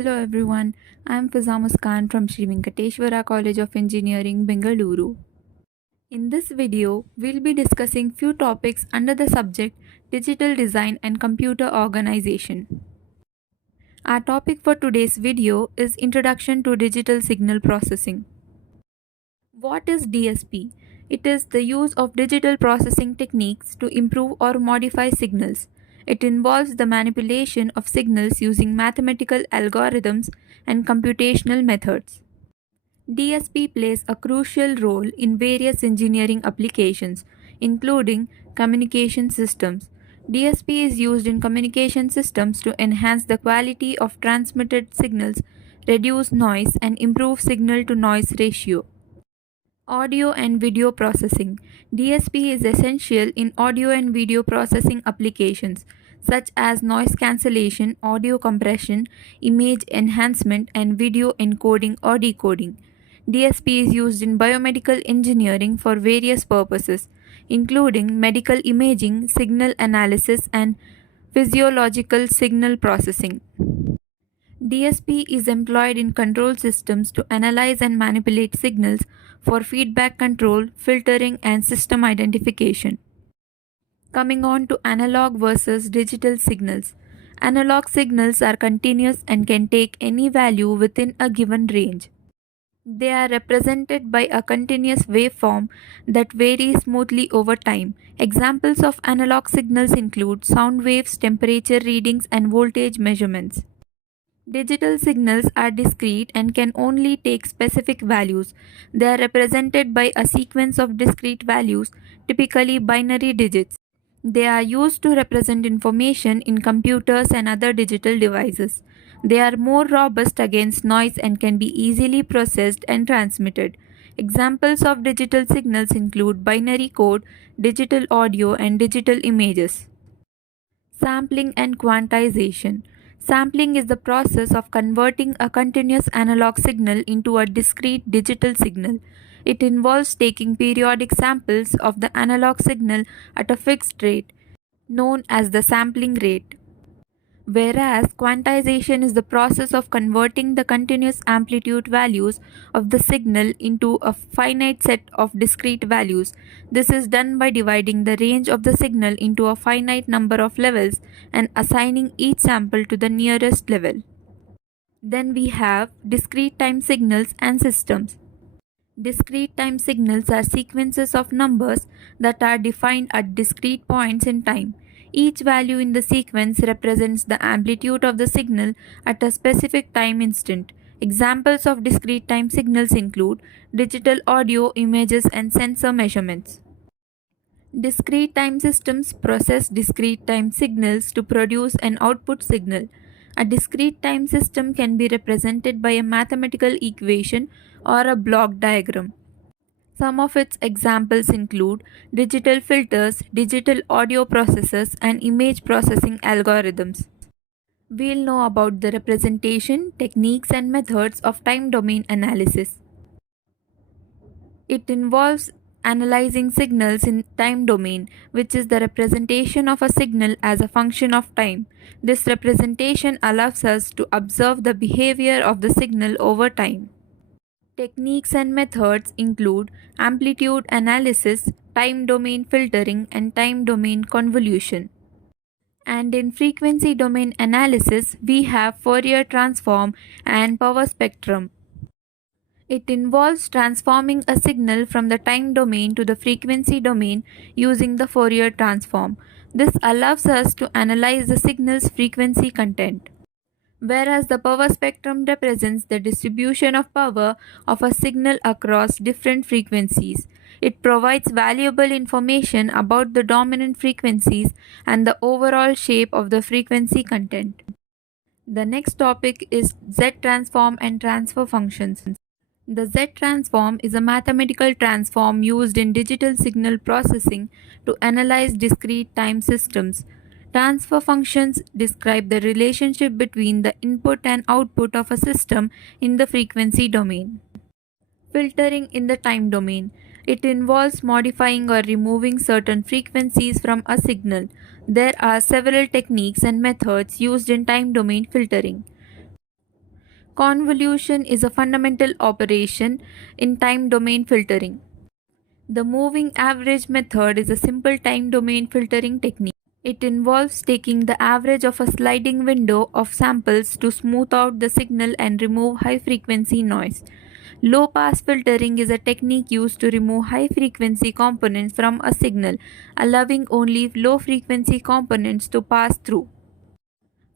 Hello everyone, I am Fiza Muskan from Sri Venkateshwara College of Engineering, Bengaluru. In this video, we'll be discussing few topics under the subject Digital Design and Computer Organization. Our topic for today's video is Introduction to Digital Signal Processing. What is DSP? It is the use of digital processing techniques to improve or modify signals. It involves the manipulation of signals using mathematical algorithms and computational methods. DSP plays a crucial role in various engineering applications, including communication systems. DSP is used in communication systems to enhance the quality of transmitted signals, reduce noise, and improve signal to noise ratio. Audio and video processing. DSP is essential in audio and video processing applications such as noise cancellation, audio compression, image enhancement, and video encoding or decoding. DSP is used in biomedical engineering for various purposes, including medical imaging, signal analysis, and physiological signal processing. DSP is employed in control systems to analyze and manipulate signals for feedback control, filtering, and system identification. Coming on to analog versus digital signals. Analog signals are continuous and can take any value within a given range. They are represented by a continuous waveform that varies smoothly over time. Examples of analog signals include sound waves, temperature readings, and voltage measurements. Digital signals are discrete and can only take specific values. They are represented by a sequence of discrete values, typically binary digits. They are used to represent information in computers and other digital devices. They are more robust against noise and can be easily processed and transmitted. Examples of digital signals include binary code, digital audio, and digital images. Sampling and quantization. Sampling is the process of converting a continuous analog signal into a discrete digital signal. It involves taking periodic samples of the analog signal at a fixed rate, known as the sampling rate. Whereas quantization is the process of converting the continuous amplitude values of the signal into a finite set of discrete values. This is done by dividing the range of the signal into a finite number of levels and assigning each sample to the nearest level. Then we have discrete time signals and systems. Discrete time signals are sequences of numbers that are defined at discrete points in time. Each value in the sequence represents the amplitude of the signal at a specific time instant. Examples of discrete time signals include digital audio, images, and sensor measurements. Discrete time systems process discrete time signals to produce an output signal. A discrete time system can be represented by a mathematical equation or a block diagram. Some of its examples include digital filters, digital audio processors, and image processing algorithms. We'll know about the representation, techniques, and methods of time domain analysis. It involves analyzing signals in time domain, which is the representation of a signal as a function of time. This representation allows us to observe the behavior of the signal over time. Techniques and methods include amplitude analysis, time domain filtering, and time domain convolution. And in frequency domain analysis, we have Fourier transform and power spectrum. It involves transforming a signal from the time domain to the frequency domain using the Fourier transform. This allows us to analyze the signal's frequency content. Whereas the power spectrum represents the distribution of power of a signal across different frequencies. It provides valuable information about the dominant frequencies and the overall shape of the frequency content. The next topic is Z-transform and transfer functions. The Z-transform is a mathematical transform used in digital signal processing to analyze discrete time systems. Transfer functions describe the relationship between the input and output of a system in the frequency domain. Filtering in the time domain. It involves modifying or removing certain frequencies from a signal. There are several techniques and methods used in time domain filtering. Convolution is a fundamental operation in time domain filtering. The moving average method is a simple time domain filtering technique. It involves taking the average of a sliding window of samples to smooth out the signal and remove high frequency noise. Low pass filtering is a technique used to remove high frequency components from a signal, allowing only low frequency components to pass through.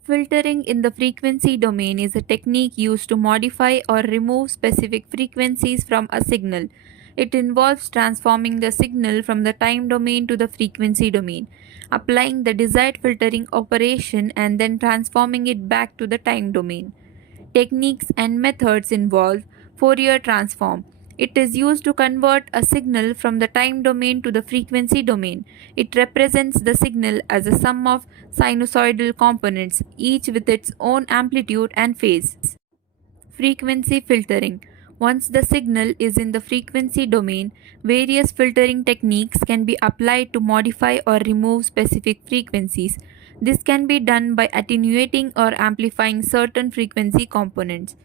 Filtering in the frequency domain is a technique used to modify or remove specific frequencies from a signal. It involves transforming the signal from the time domain to the frequency domain, applying the desired filtering operation, and then transforming it back to the time domain. Techniques and methods involve Fourier transform. It is used to convert a signal from the time domain to the frequency domain. It represents the signal as a sum of sinusoidal components, each with its own amplitude and phase. Frequency filtering. Once the signal is in the frequency domain, various filtering techniques can be applied to modify or remove specific frequencies. This can be done by attenuating or amplifying certain frequency components.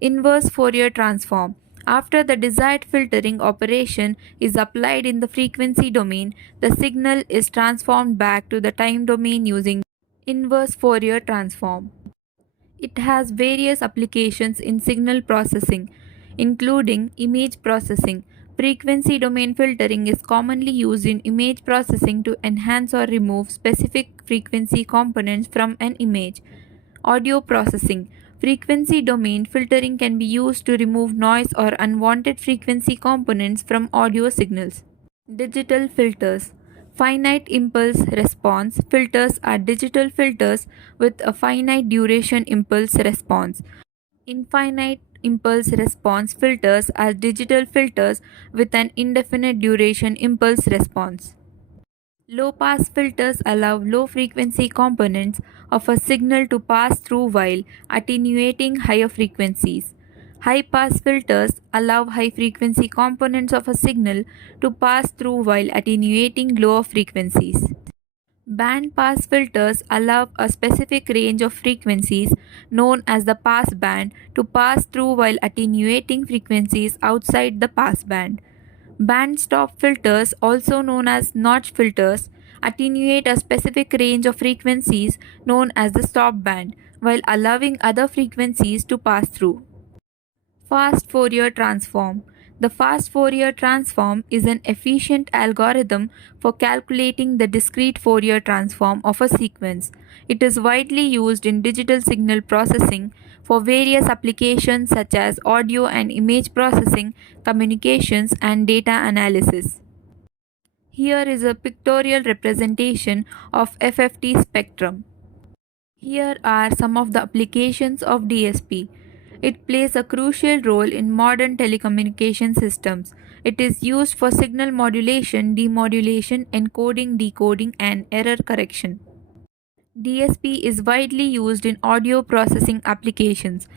Inverse Fourier transform. After the desired filtering operation is applied in the frequency domain, the signal is transformed back to the time domain using inverse Fourier transform. It has various applications in signal processing, including image processing. Frequency domain filtering is commonly used in image processing to enhance or remove specific frequency components from an image. Audio processing. Frequency domain filtering can be used to remove noise or unwanted frequency components from audio signals. Digital filters. Finite impulse response filters are digital filters with a finite duration impulse response. Infinite impulse response filters are digital filters with an indefinite duration impulse response. Low pass filters allow low frequency components of a signal to pass through while attenuating higher frequencies. High pass filters allow high frequency components of a signal to pass through while attenuating lower frequencies. Band pass filters allow a specific range of frequencies known as the pass band to pass through while attenuating frequencies outside the pass band. Band stop filters, also known as notch filters, attenuate a specific range of frequencies known as the stop band while allowing other frequencies to pass through. Fast Fourier transform. The fast Fourier transform is an efficient algorithm for calculating the discrete Fourier transform of a sequence. It is widely used in digital signal processing for various applications such as audio and image processing, communications, and data analysis. Here is a pictorial representation of FFT spectrum. Here are some of the applications of DSP. It plays a crucial role in modern telecommunication systems. It is used for signal modulation, demodulation, encoding, decoding, and error correction. DSP is widely used in audio processing applications.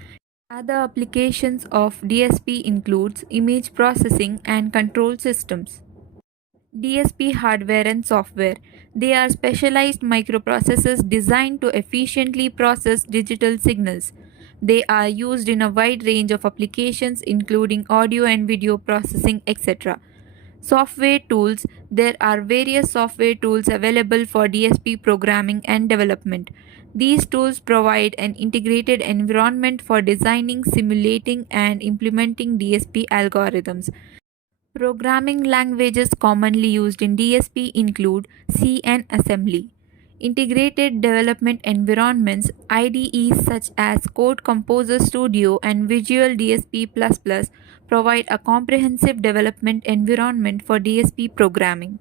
Other applications of DSP includes image processing and control systems. DSP hardware and software. They are specialized microprocessors designed to efficiently process digital signals. They are used in a wide range of applications including audio and video processing, etc. Software tools. There are various software tools available for DSP programming and development. These tools provide an integrated environment for designing, simulating, and implementing DSP algorithms. Programming languages commonly used in DSP include C and assembly. Integrated development environments IDEs such as Code Composer Studio and Visual DSP++ provide a comprehensive development environment for DSP programming.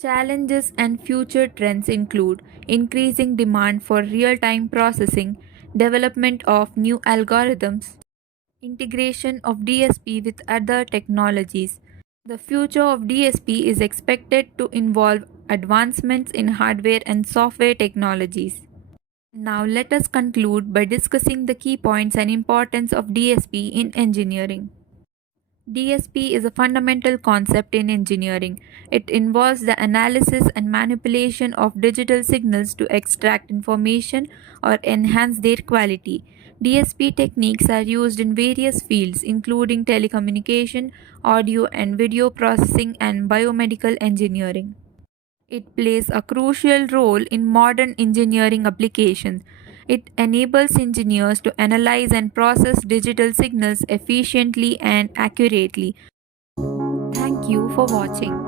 Challenges and future trends include increasing demand for real-time processing, development of new algorithms, integration of DSP with other technologies, The future of DSP is expected to involve advancements in hardware and software technologies. Now, let us conclude by discussing the key points and importance of DSP in engineering. DSP is a fundamental concept in engineering. It involves the analysis and manipulation of digital signals to extract information or enhance their quality. DSP techniques are used in various fields, including telecommunication, audio and video processing, and biomedical engineering. It plays a crucial role in modern engineering applications. It enables engineers to analyze and process digital signals efficiently and accurately. Thank you for watching.